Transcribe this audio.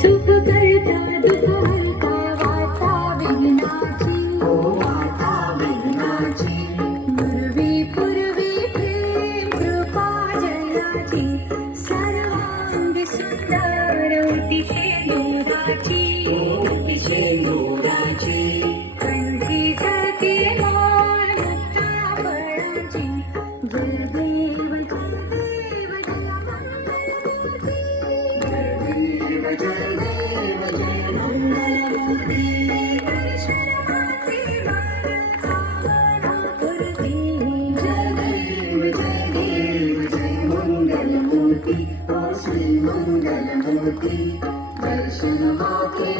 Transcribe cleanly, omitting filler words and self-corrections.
सुख करता दुःख हरता वार्ता विघ्नाची ओ माता विघ्नाची पूर्वी पूर्वी प्रेम कृपा जयाची सर्वांगी सुंदर होती शेंदुराची होती शेंदुराची कंठी झळके लाल मुक्ताफळाची जयदेव जयदेव जय मंगलमूर्ती जय देव जय मंगलमूर्ती मंगलमूर्ती ओ श्री मंगलमूर्ती दर्शन माते